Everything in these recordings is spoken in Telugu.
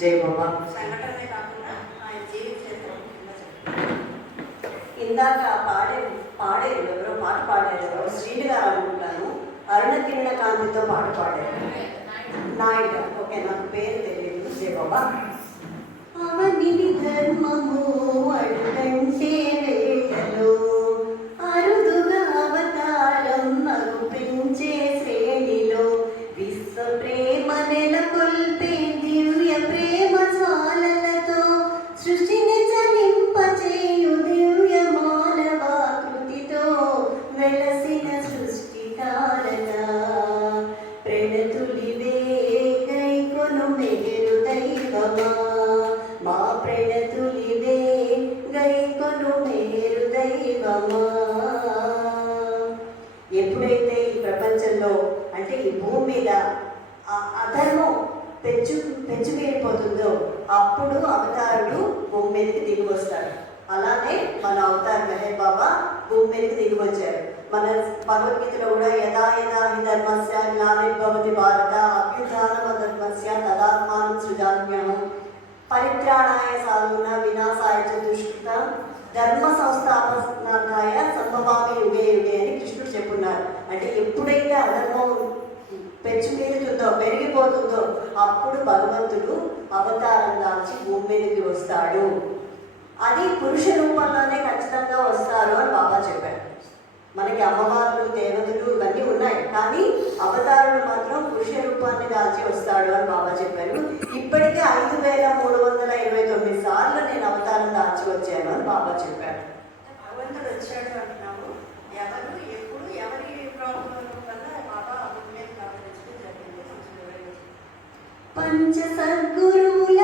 జై బాబా. సంఘటనే కాకుండా ఆయన జీవిత చరిత్ర. ఇందాక పాడే పాడే ఎవరో పాట పాడారు ఎవరో శ్రీని గారు అనుకుంటాను. అరుణ కిరణ కాంతితో పాట పాడారు. నాయుడు ఓకే నాకు పేరు తెలియదు. జై బాబా. అవనిని ధర్మము అడుగంటే అలానే మన అవతార్ మెహర్ బాబా భూమి మీదకి దిగి వచ్చారు మన భగవద్గీతలో కూడా యథా యథా హి ధర్మస్య జ్ఞానిర్భవతి భారత అభ్యుధానమ ధర్మస్య తదాత్మానం సృజామ్యహం. పరిత్రాణాయ సాధున వినాశాయ చ దుష్కృత ధర్మ సంస్థాపనార్థాయ సంభవామి యుగే యుగే అని కృష్ణుడు చెప్పున్నారు అంటే ఎప్పుడైతే అధర్మం పెంచు మీరుతుందో పెరిగిపోతుందో అప్పుడు భగవంతుడు అవతారం దాల్చి భూమి మీదకి వస్తాడు. అది పురుష రూపంలోనే ఖచ్చితంగా వస్తారు అని బాబా చెప్పారు మనకి అమ్మవార్లు దేవతలు ఇవన్నీ ఉన్నాయి. కానీ అవతారుడు మాత్రం పురుష రూపాన్ని దాల్చి వస్తాడు అని బాబా చెప్పారు. ఇప్పటికే ఐదు వేల మూడు వందల ఇరవై తొమ్మిది సార్లు నేను అవతారం దాల్చి వచ్చాను అని బాబా చెప్పారు భగవంతుడు వచ్చాడు అంటున్నాము ఎవరు? ఎప్పుడు? ఎవరి ప్రాబ్లం వల్ల బాబా. పంచ సద్గురువుల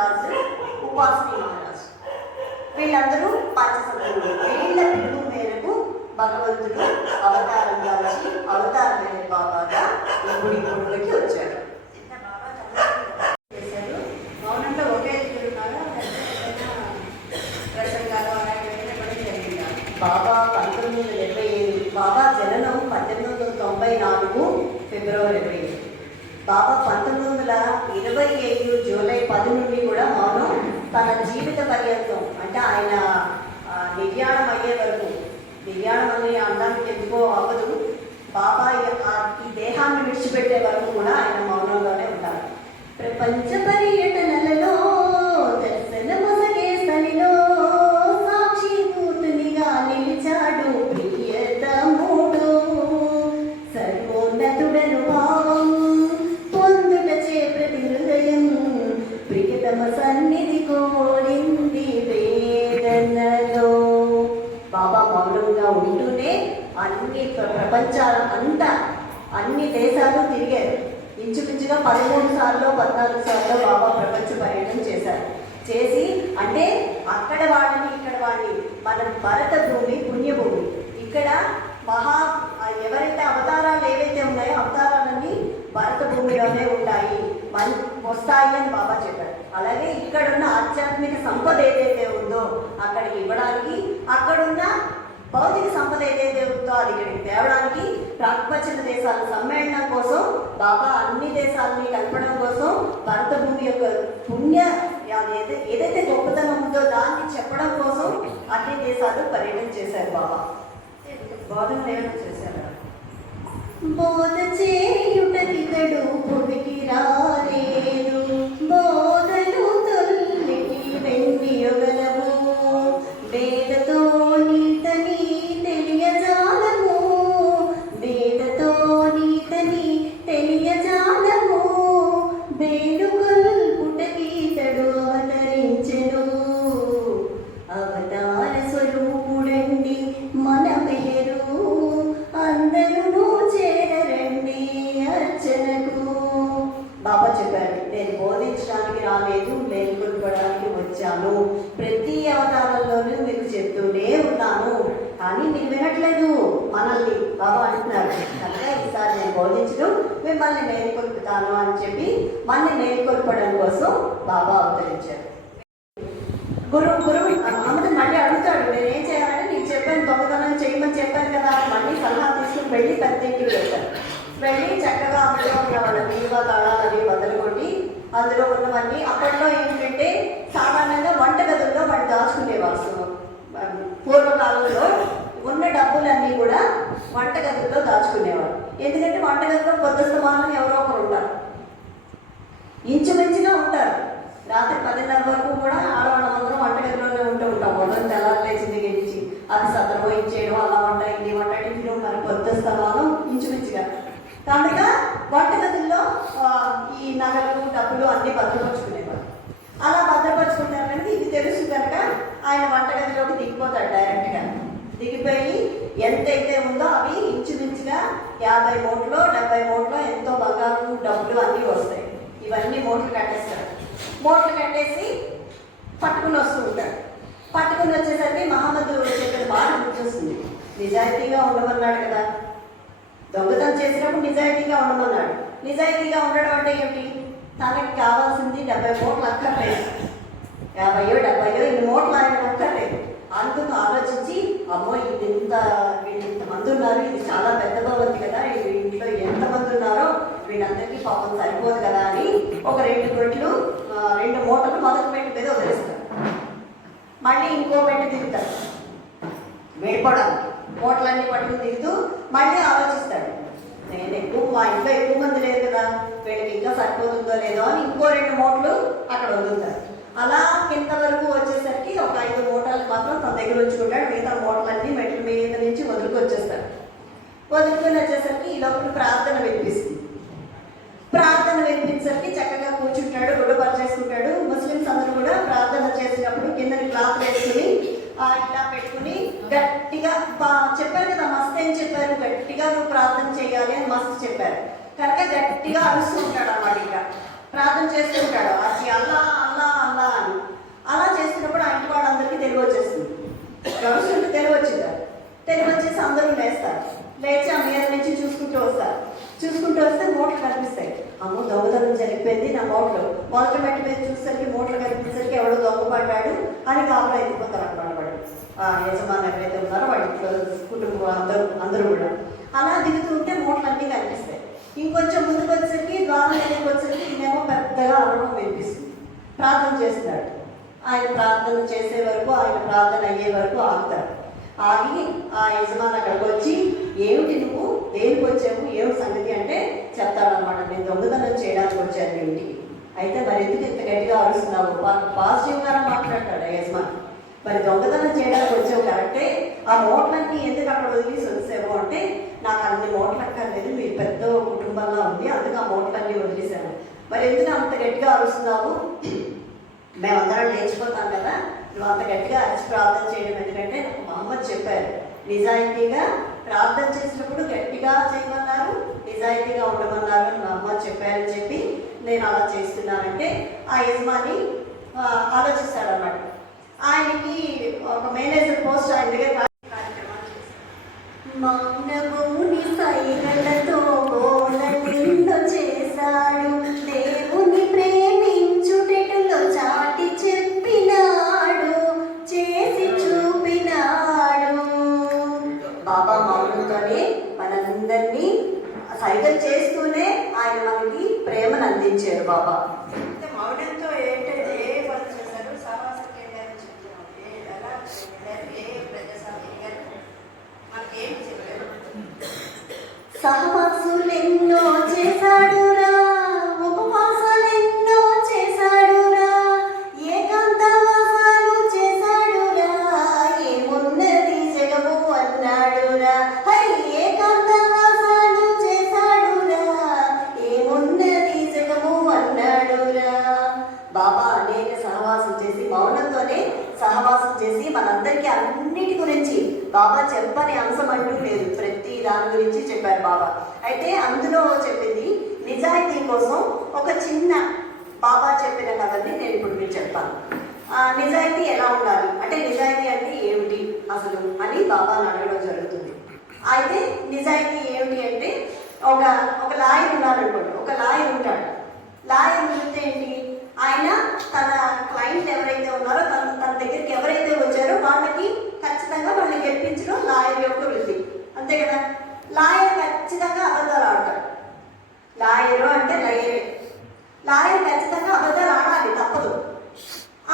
మహారాజు ఉపాసని మహారాజు వీళ్ళందరూ పంచసద్గురువులు వీళ్ళ పిలుపు మేరకు భగవంతుడు అవతారం దాల్చి అవతార మేర బాబాగా ఈ గుడి గుడిలోకి వచ్చాడు. మౌనంలో ఒకే ప్రసంగాలు అలాంటివి కూడా జరిగిందా? బాబా పంతొమ్మిది వందల డెబ్బై ఏడు బాబా జననం పద్దెనిమిది వందల తొంభై నాలుగు ఫిబ్రవరి ఇరవై ఏడు. బాబా పంతొమ్మిది వందల ఇరవై ఐదు జూలై పది నుండి కూడా మౌనం తన జీవిత పర్యంతం అంటే ఆయన నిర్యాణం అయ్యే వరకు. నిర్యాణం అనే అందానికి ఎందుకో అవ్వదు. బాబా ఈ- ఈ దేహాన్ని విడిచిపెట్టే వరకు కూడా ఆయన మౌనంలోనే ఉంటారు. ప్రపంచ పర్యటన చేసి అంటే అక్కడ వాళ్ళని ఇక్కడ వాళ్ళని మన భరత భూమి పుణ్యభూమి. ఇక్కడ మహా ఎవరైతే అవతారాలు ఏవైతే ఉన్నాయో అవతారాలన్నీ భరత భూమిలోనే ఉంటాయి. మన వస్తాయి అని బాబా చెప్పారు. అలాగే ఇక్కడున్న ఆధ్యాత్మిక సంపద ఏదైతే ఉందో అక్కడికి ఇవ్వడానికి అక్కడున్న భౌతిక సంపద ఏదైతే ఉందో అది ఇక్కడికి తేవడానికి ప్రపంచ దేశాల సమ్మేళనం కోసం బాబా అన్ని దేశాలని కలపడం కోసం భరత భూమి యొక్క పుణ్య ఏదైతే ఏదైతే గొప్పతనం ఉందో దాన్ని చెప్పడం కోసం అన్ని దేశాలు పర్యటన చేశారు బాబా. బోధన చేశారు చేశారా? బోధ చేయుటకితడు భువికి రాలేదు నేను బోధించడానికి రాలేదు మేల్కొల్పడానికి వచ్చాను. ప్రతి అవతారంలోనూ మీకు చెప్తూనే ఉన్నాను. కానీ మీరు వినట్లేదు. మనల్ని బాబా అంటున్నారు. అంటే ఈసారి నేను బోధించడం మిమ్మల్ని మేల్కొల్పుతాను అని చెప్పి మళ్ళీ మేల్కొల్పడం కోసం బాబా అవతరించారు. గురువు గురువు అమ్మని మళ్ళీ అడుగుతాడు ఏం చేయాలని నీకు చెప్పాను దొంగతనం చేయమని చెప్పాను కదా మళ్ళీ సలహా తీసుకుని వెళ్ళి పెద్ద ఇంటికి వెళ్ళాను వెళ్ళి చక్కగా అందులో ఉన్న వాళ్ళ విలువ తాళాలని బదులు అందులో ఉన్నవన్నీ అప్పట్లో ఏంటంటే సాధారణంగా వంటగదుల్లో వాళ్ళు దాచుకునేవారు. పూర్వకాలంలో ఉన్న డబ్బులన్నీ కూడా వంటగదుల్లో దాచుకునేవారు. ఎందుకంటే వంటగదిలో కొత్త సమానం ఎవరో ఒకరు ఉంటారు. ఇంచుమించుగా ఉంటారు. రాత్రి పదిన్నర వరకు కూడా ఆడవాళ్ళందరూ వంటగదిలోనే ఉంటూ ఉంటాం మొదలు తెల్లారి లేచింది గెలిచి అది సదరమో ఇచ్చేయడం అలా వంట ఇది వంట టిఫిన్ మరి కొత్త స్థలాలు ఇంచుమించుగా కనుక వంటగదుల్లో ఆ, ఈ నగలు డబ్బులు అన్నీ భద్రపరుచుకునేవారు అలా భద్రపరుచుకుంటారు కనుక ఇది తెలుసు కనుక ఆయన వంటగదిలోకి దిగిపోతాడు డైరెక్ట్గా దిగిపోయి ఎంతైతే ఉందో అవి ఇంచుమించుగా యాభై మూట్లో డెబ్బై మూట్లో ఎంతో బంగారం డబ్బులు అన్నీ వస్తాయి ఇవన్నీ మూటలు కట్టేస్తాడు మూటలు కట్టేసి పట్టుకుని వస్తూ ఉంటాడు పట్టుకుని వచ్చేసరికి మహమ్మద్ చెప్పిన బాధ గుర్తొస్తుంది నిజాయితీగా ఉండమన్నాడు కదా. దొంగతనం చేసినప్పుడు నిజాయితీగా ఉండమన్నాడు. నిజాయితీగా ఉండడం అంటే ఏమిటి? తనకి కావాల్సింది డెబ్బై మూటలు అక్కర్లేదు. యాభైయో డెబ్బైయో ఇన్ని మూటలు ఆయన అక్కర్లేదు. అందుకు ఆలోచించి అమ్మో ఇది ఇంత ఇంతమంది ఉన్నారు ఇది చాలా పెద్ద ఉంది కదా ఇంట్లో ఎంతమంది ఉన్నారో వీళ్ళందరికీ పాపం సరిపోదు కదా అని ఒక రెండు గొడ్లు రెండు మూటలు మొదటి పెట్టి మీద వదిలేస్తారు. మళ్ళీ ఇంకో పెట్టి దిగుతారు వెళ్ళిపోవడం మూటలన్నీ పట్టుకుని దిగుతూ మళ్ళీ ఆలోచిస్తాడు నేను ఎక్కువ మా ఇంట్లో ఎక్కువ మంది లేదు కదా. వీళ్ళకి ఇంకా సరిపోతుందో లేదో అని ఇంకో రెండు మూటలు అక్కడ వదులుతారు. అలా కింద వరకు వచ్చేసరికి ఒక ఐదు మూటలు మాత్రం తన దగ్గర ఉంచుకుంటాడు మిగతా మూటలన్నీ మెట్ల మీద నుంచి వదులుకు వచ్చేస్తాడు వదులుకొని వచ్చేసరికి ఈ లోపల ప్రార్థన వినిపిస్తుంది ప్రార్థన వినిపించరికి చక్కగా కూర్చుంటాడు గుడ్డ చేసుకుంటాడు ముస్లిమ్స్ అందరూ కూడా ప్రార్థన చేసినప్పుడు కింద క్లాత్ వేసుకుని ఆ, ఇలా పెట్టుకుని గట్టిగా పా- చెప్పారు కదా మస్త్ ఏం చెప్పారు గట్టిగా నువ్వు ప్రార్థన చేయాలి అని మస్తు చెప్పారు కనుక గట్టిగా అరుస్తూ ఉంటాడు అన్నమాట ఇక. ప్రార్థన చేస్తూ ఉంటాడు. అది అల్లా అల్లా అల్లా అని. అలా చేస్తున్నప్పుడు ఆ ఇంటి వాళ్ళందరికీ తెలివి వచ్చేస్తుంది. గడుస్తుంటే తెలివి వచ్చిందా. తెలివి వచ్చేసి అందరూ లేస్తారు. లేచి ఆ మీద నుంచి చూసుకుంటూ వస్తారు. చూసుకుంటూ వస్తే మూటలు కనిపిస్తాయి. అమ్మో దొంగతనం జరిగిపోయింది నా మూటలు. మొదటి మెట్టు మీద చూసేసరికి మూటలు కనిపించేసరికి ఎవడో దొంగపడ్డాడు అని కావాలి ఎత్తిపోతారు అనమాట వాడు ఆ యజమాని ఎవరైతే ఉన్నారో వాడి కుటుంబం అందరూ అందరూ కూడా. అలా దిగుతుంటే మూటలు అన్నీ కనిపిస్తాయి. ఇంకొంచెం ముందుకు వచ్చేసరికి ద్వారం దగ్గరికి వచ్చేసరికి ఈయనేమో పెద్దగా అరవడం వినిపిస్తుంది. ప్రార్థన చేస్తున్నాడు. ఆయన ప్రార్థన చేసే వరకు ఆయన ప్రార్థన అయ్యే వరకు ఆగుతాడు. ఆగి ఆ యజమాని అక్కడికి వచ్చి ఏమిటి నువ్వు? దేనికి వచ్చావు? ఏమిటి సంగతి? అంటే చెప్తాడనమాట నేను దొంగతనం చేయడానికి వచ్చాను ఇంటికి అయితే మరి ఎందుకు ఇంత గట్టిగా అరుస్తున్నావు? పాజిటివ్గానే మాట్లాడతాడు యజమాని. మరి దొంగతనం చేయడానికి వచ్చావు కరెక్టే ఆ నోట్లన్నీ ఎందుకు అక్కడ వదిలేసి వచ్చావు అంటే నాకు అన్ని నోట్లు అక్కర్లేదు మీరు పెద్ద కుటుంబంలో ఉంది అందుకు ఆ నోట్లన్నీ వదిలేశాను. మరి ఎందుకు అంత గట్టిగా అరుస్తున్నావు? మేమందరం లేచిపోతాం కదా నువ్వు అంత గట్టిగా అరిచి ప్రార్థన చేయడం ఎందుకంటే నాకు మహమ్మద్ చెప్పారు నిజాయితీగా ప్రార్థన చేసినప్పుడు గట్టిగా చేయమన్నారు నిజాయితీగా ఉండమన్నారు అని మా అమ్మ చెప్పారని చెప్పి నేను అలా చేస్తున్నానంటే ఆ యజమాని ఆలోచిస్తాడన్నమాట ఆయనకి ఒక మేనేజర్ పోస్ట్ ఆయన దగ్గర కార్యక్రమాలు సైలతో మానవుని సైగలతో చేశాడు. దేవుని ప్రేమించుటెటులో చాటి చెప్పినాడు చేసి చూపినాడు. బాబా మౌనంతోనే మనందరినీ సైగలు చేస్తూనే ఆయన మనకి ప్రేమను అందించారు బాబా. గురించి చెప్పారు బాబా. అయితే అందులో చెప్పింది నిజాయితీ కోసం ఒక చిన్న బాబా చెప్పిన కథని నేను ఇప్పుడు మీకు చెప్తాను. ఆ, నిజాయితీ ఎలా ఉండాలి? అంటే నిజాయితీ అంటే ఏమిటి అసలు అని బాబాని అడగడం జరుగుతుంది. అయితే నిజాయితీ ఏమిటి అంటే ఒక ఒక లాయర్ ఉన్నారనుకోండి ఒక లాయర్ ఉంటాడు. లాయర్ ఉంటే ఏంటి? ఆయన తన క్లయింట్ ఎవరైతే ఉన్నారో తన తన దగ్గరికి ఎవరైతే వచ్చారో వాళ్ళకి ఖచ్చితంగా వాళ్ళని గెలిపించడం లాయర్ యొక్క వృత్తి. అంతే కదా? లాయర్ ఖచ్చితంగా అబద్ధాలు ఆడతాడు. లాయరు అంటే లయరే. లాయర్ ఖచ్చితంగా అబద్ధాలు ఆడాలి తప్పదు.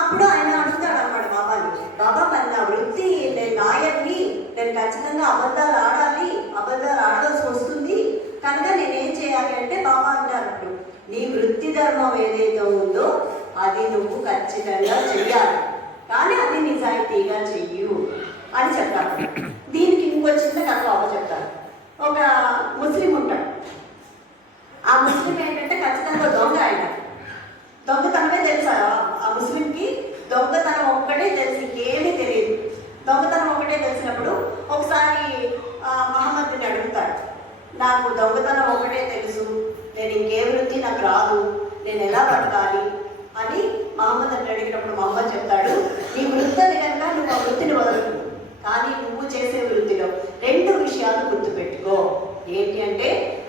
అప్పుడు ఆయన అడుగుతాడు అనమాట బాబాని. బాబా మరి నా వృత్తి నేను లాయర్ని నేను ఖచ్చితంగా అబద్ధాలు ఆడాలి అబద్ధాలు ఆడాల్సి వస్తుంది. కనుక నేనేం చేయాలి అంటే బాబా అంటారు అప్పుడు నీ వృత్తి ధర్మం ఏదైతే ఉందో అది నువ్వు ఖచ్చితంగా చెయ్యాలి. కానీ అది నిజాయితీగా చెయ్యు అని చెప్తాను దీనికి ఇంకో చిన్న కథ బాబా చెప్తాను ఒక ముస్లిం ఉంటాడు. ఆ ముస్లిం ఏంటంటే ఖచ్చితంగా దొంగ ఆయన. దొంగతనమే తెలుసా? ఆ ముస్లింకి దొంగతనం ఒక్కటే తెలిసి ఏమీ తెలియదు. దొంగతనం ఒకటే తెలిసినప్పుడు ఒకసారి మహమ్మద్ని అడుగుతాడు. నాకు దొంగతనం ఒకటే తెలుసు. నేను ఇంకే వృత్తి నాకు రాదు. నేను ఎలా బతకాలి అని మహమ్మద్ అని అడిగినప్పుడు మహమ్మద్ చెప్తాడు నీ వృత్తి కనుక నువ్వు ఆ వృత్తిని వదలకు. కానీ నువ్వు చేసే వృత్తిలో రెండు విషయాలు గుర్తుపెట్టుకో. ఏంటి అంటే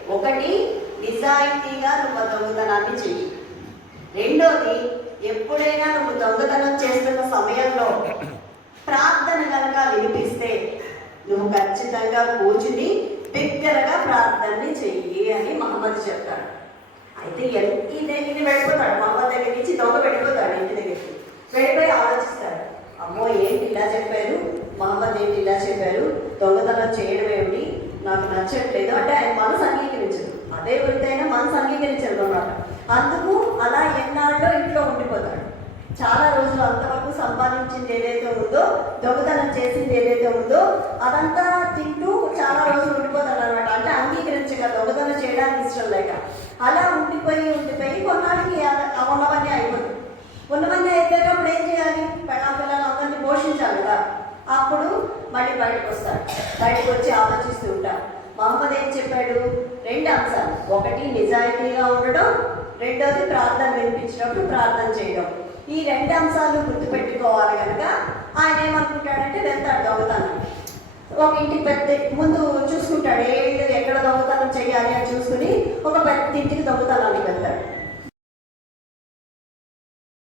ఒకటి నిజాయితీగా నువ్వు దొంగతనాన్ని చెయ్యి. రెండోది ఎప్పుడైనా నువ్వు దొంగతనం చేస్తున్న సమయంలో ప్రార్థన కనుక వినిపిస్తే నువ్వు ఖచ్చితంగా కూర్చుని బిగ్గరగా ప్రార్థనని చెయ్యి అని మహమ్మద్ చెప్తాడు. అయితే ఎన్- ఈయన ఈయన వెళ్ళిపోతాడు మహమ్మద్ దగ్గర నుంచి దొంగ వెళ్ళిపోతాడు ఇంటి దగ్గరికి. వెళ్ళిపోయి ఆలోచిస్తాడు అమ్మో ఏంటి ఇలా చెప్పారు? మహమ్మద్ ఏంటి ఇలా చెప్పారు దొంగతనం చేయడం ఏమిటి? నాకు నచ్చట్లేదు. అంటే ఆయన మనసు అంగీకరించదు. అదే వృత్తి అయినా మనసు అంగీకరించదు అన్నమాట. అందుకు అలా ఎన్నాళ్ళో ఇంట్లో ఉండిపోతాడు. చాలా రోజులు అంతవరకు సంపాదించింది ఏదైతే ఉందో దొంగతనం చేసింది ఏదైతే ఉందో అదంతా తింటూ చాలా రోజులు ఉండిపోతాడు అనమాట అంటే అంగీకరించక దొంగతనం చేయడానికి ఇష్టం లేక. అలా ఉండిపోయి ఉండిపోయి కొన్నాళ్ళకి ఉన్నవన్నీ అయిపోతుంది ఉన్నవన్నీ అయిపోయేటప్పుడు ఏం చేయాలి? పెళ్ళ పిల్లలు అందరినీ పోషించాలి కదా. అప్పుడు మళ్ళీ బయటకు వస్తాడు బయటకు వచ్చి ఆలోచిస్తూ ఉంటాడు మహమ్మద్ ఏం చెప్పాడు? రెండు అంశాలు. ఒకటి నిజాయితీగా ఉండడం. రెండోది ప్రార్థన వినిపించినప్పుడు ప్రార్థన చేయడం. ఈ రెండు అంశాలు గుర్తుపెట్టుకోవాలి కనుక ఆయన ఏమనుకుంటాడంటే వెళ్తాడు దొంగతనం. ఒక ఇంటికి పెద్ద ముందు చూసుకుంటాడు ఏ ఎక్కడ దొంగతనం చేయాలి అని చూసుకుని ఒక పెద్ద ఇంటికి దొమ్ముతలాన్ని వెళ్తాడు.